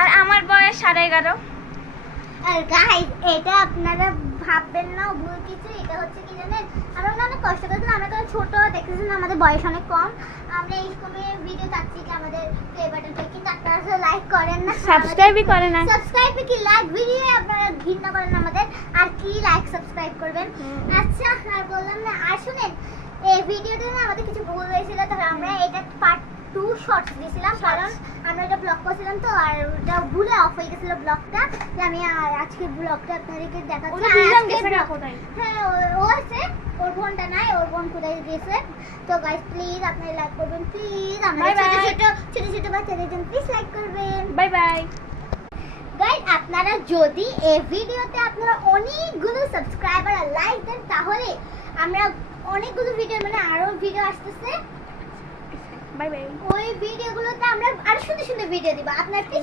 আর আমার বয়স 11.5। আর গাইস এটা আপনারা ভাববেন না ভুল কিছু, এটা হচ্ছে কি জানেন, আমরা অনেক কষ্ট করেছিলাম, আমরা তো ছোট দেখতেছেন, আমাদের বয়স অনেক কম, আমরা এই সময় ভিডিও চাচ্ছি যে আমাদের প্লে বাটনটা কিন্তু আপনারা লাইক করেন না, সাবস্ক্রাইবই করে না। সাবস্ক্রাইব কি লাইক ভিডিও আপনারা ঘৃণা করেন আমাদের, আর কি লাইক সাবস্ক্রাইব করবেন। আচ্ছা আর বললাম না, আর শুনেন এই ভিডিওতে না আমাদের কিছু ভুল হয়েছিল, তাহলে আমরা এটা পার্ট 2 শর্টস দিয়েছিলাম, কারণ আমরা এটা ব্লগ করছিলাম তো, আর ওটা ভুলে অফ হয়ে গেছিল ব্লগটা, যে আমি আজকে ব্লগটা আপনাদেরকে দেখাচ্ছি। হ্যাঁ ও আছে, ওর বোনটা নাই, ওর বোন কোথায় গেছে। তো গাইস প্লিজ আপনারা লাইক করবেন, প্লিজ আমাদের ছোট ছোট বাচ্চাদের জন্য প্লিজ লাইক করবেন। Bye bye. গাইস আপনারা যদি এই ভিডিওতে আপনারা অনেকগুলো সাবস্ক্রাইবার আর লাইক দেন, তাহলে আমরা অনেকগুলো ভিডিও মানে আরো ভিডিও আসতেছে, বাই বাই। ওই ভিডিওগুলোতে আমরা আরো সুন্দর সুন্দর ভিডিও দিব আপনার কি